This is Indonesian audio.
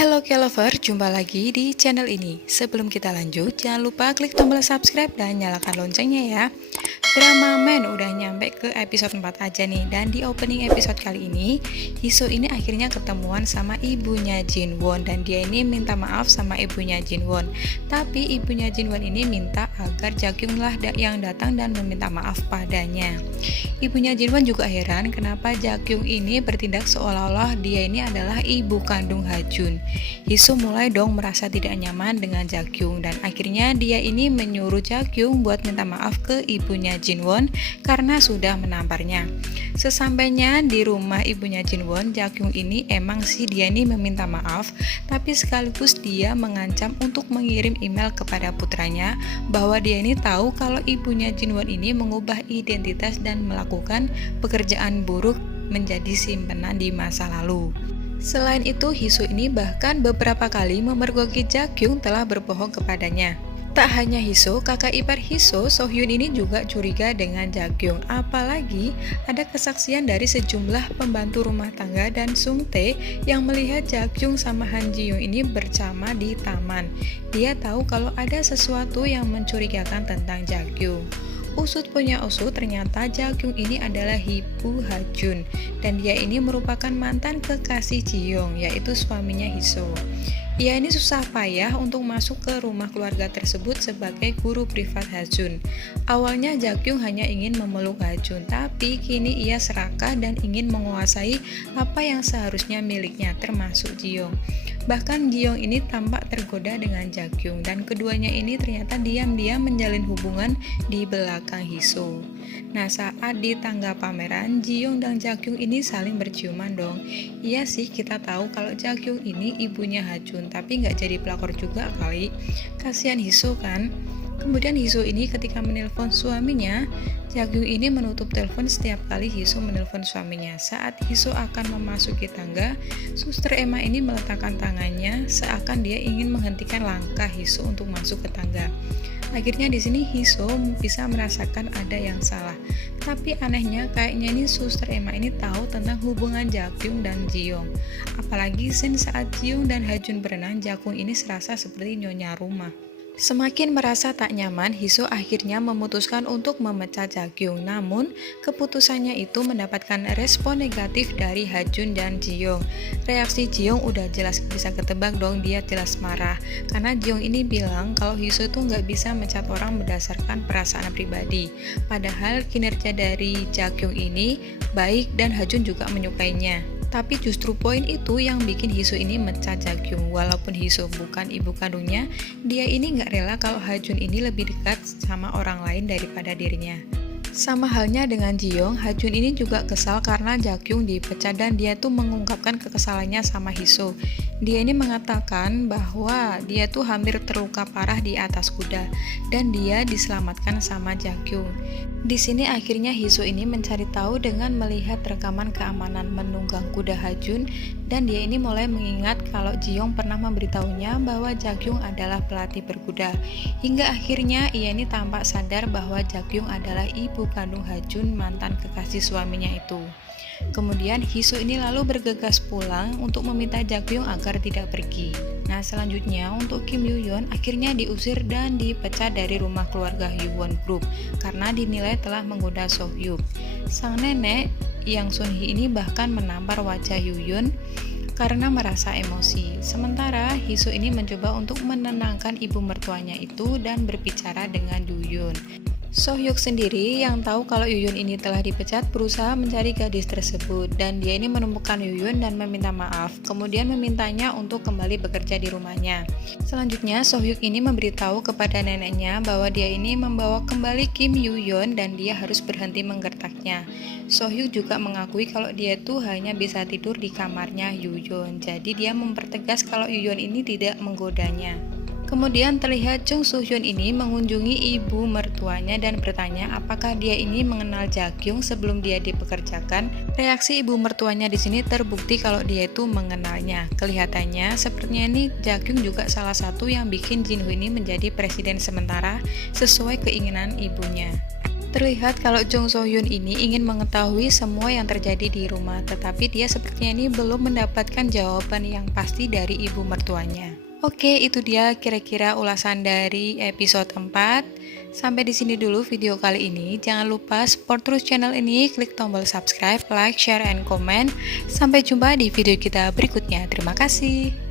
Halo K-Lover, jumpa lagi di channel ini. Sebelum kita lanjut, jangan lupa klik tombol subscribe dan nyalakan loncengnya ya. Drama Man udah nyampe ke episode 4 aja nih. Dan di opening episode kali ini, Hiso ini akhirnya ketemuan sama ibunya Jinwon. Dan dia ini minta maaf sama ibunya Jinwon. Tapi ibunya Jinwon ini minta agar Jakyung lah yang datang dan meminta maaf padanya. Ibunya Jinwon juga heran kenapa Jakyung ini bertindak seolah-olah dia ini adalah ibu kandung Hajun. Hiso mulai dong merasa tidak nyaman dengan Jakyung dan akhirnya dia ini menyuruh Jakyung buat minta maaf ke ibunya Jinwon karena sudah menamparnya. Sesampainya di rumah ibunya Jinwon, Jakyung ini emang sih dia ini meminta maaf, tapi sekaligus dia mengancam untuk mengirim email kepada putranya bahwa dia ini tahu kalau ibunya Jinwon ini mengubah identitas dan melakukan pekerjaan buruk menjadi simpenan di masa lalu. Selain itu, Hiso ini bahkan beberapa kali memergoki Jakyung telah berbohong kepadanya. Tak hanya Hiso, kakak ipar Hiso, Sohyun ini juga curiga dengan Jakyung. Apalagi ada kesaksian dari sejumlah pembantu rumah tangga dan Sung Tae yang melihat Jakyung sama Han Ji Young ini bersama di taman. Dia tahu kalau ada sesuatu yang mencurigakan tentang Jakyung. Usut punya usut, ternyata Jakyung ini adalah ibu Hajun dan dia ini merupakan mantan kekasih Ji-young, yaitu suaminya Hiso. Ia ini susah payah untuk masuk ke rumah keluarga tersebut sebagai guru privat Hajun. Awalnya Jakyung hanya ingin memeluk Hajun, tapi kini ia serakah dan ingin menguasai apa yang seharusnya miliknya, termasuk Ji-young. Bahkan Ji-young ini tampak tergoda dengan Jakyung dan keduanya ini ternyata diam-diam menjalin hubungan di belakang Hiso. Nah, saat di tangga pameran, Ji-young dan Jakyung ini saling berciuman dong. Iya sih, kita tahu kalau Jakyung ini ibunya Hajun, tapi nggak jadi pelakor juga kali. Kasihan Hiso kan? Kemudian Hiso ini ketika menelpon suaminya, Jakyung ini menutup telepon setiap kali Hiso menelpon suaminya. Saat Hiso akan memasuki tangga, Suster Emma ini meletakkan tangannya seakan dia ingin menghentikan langkah Hiso untuk masuk ke tangga. Akhirnya di sini Hiso bisa merasakan ada yang salah. Tapi anehnya kayaknya ini Suster Emma ini tahu tentang hubungan Jakyung dan Ji-young. Apalagi scene saat Ji-young dan Hajun berenang, Jakyung ini serasa seperti nyonya rumah. Semakin merasa tak nyaman, Hiso akhirnya memutuskan untuk memecat Jakyung. Namun, keputusannya itu mendapatkan respon negatif dari Hajun dan Ji-young. Reaksi Ji-young udah jelas bisa ketebak dong, dia jelas marah. Karena Ji-young ini bilang kalau Hiso itu nggak bisa mencat orang berdasarkan perasaan pribadi. Padahal kinerja dari Jakyung ini baik dan Hajun juga menyukainya. Tapi justru poin itu yang bikin Hiso ini mencat Jakyung. Walaupun Hiso bukan ibu kandungnya, dia ini nggak rela kalau Hajun ini lebih dekat sama orang lain daripada dirinya. Sama halnya dengan Ji-young, Hajun ini juga kesal karena Jakyung dipecat dan dia tuh mengungkapkan kekesalannya sama Hiso. Dia ini mengatakan bahwa dia tuh hampir terluka parah di atas kuda dan dia diselamatkan sama Jakyung. Di sini akhirnya Hiso ini mencari tahu dengan melihat rekaman keamanan menunggang kuda Hajun dan dia ini mulai mengingat kalau Ji-young pernah memberitahunya bahwa Jakyung adalah pelatih berkuda. Hingga akhirnya ia ini tampak sadar bahwa Jakyung adalah ibu kandung Hajun, mantan kekasih suaminya itu. Kemudian Hiso ini lalu bergegas pulang untuk meminta Jakyung agar tidak pergi. Nah, selanjutnya untuk Kim Yoo-yeon akhirnya diusir dan dipecat dari rumah keluarga Hyewon Group karena dinilai telah menggoda Sohyuk. Sang nenek Yang Sun-hee ini bahkan menampar wajah Yoo-yeon karena merasa emosi. Sementara Hiso ini mencoba untuk menenangkan ibu mertuanya itu dan berbicara dengan Yoo-yeon. Sohyuk sendiri yang tahu kalau Yoo-yeon ini telah dipecat berusaha mencari gadis tersebut dan dia ini menemukan Yoo-yeon dan meminta maaf, kemudian memintanya untuk kembali bekerja di rumahnya. Selanjutnya Sohyuk ini memberitahu kepada neneknya bahwa dia ini membawa kembali Kim Yoo-yeon dan dia harus berhenti menggertaknya. Sohyuk juga mengakui kalau dia tuh hanya bisa tidur di kamarnya Yoo-yeon, jadi dia mempertegas kalau Yoo-yeon ini tidak menggodanya. Kemudian terlihat Chung Soo-hyun ini mengunjungi ibu mertuanya dan bertanya apakah dia ini mengenal Jakyung sebelum dia dipekerjakan. Reaksi ibu mertuanya di sini terbukti kalau dia itu mengenalnya. Kelihatannya sepertinya ini Jakyung juga salah satu yang bikin Jin Woo ini menjadi presiden sementara sesuai keinginan ibunya. Terlihat kalau Jung So Hyun ini ingin mengetahui semua yang terjadi di rumah, tetapi dia sepertinya ini belum mendapatkan jawaban yang pasti dari ibu mertuanya. Oke, itu dia kira-kira ulasan dari episode 4. Sampai di sini dulu video kali ini. Jangan lupa support terus channel ini, klik tombol subscribe, like, share, and comment. Sampai jumpa di video kita berikutnya. Terima kasih.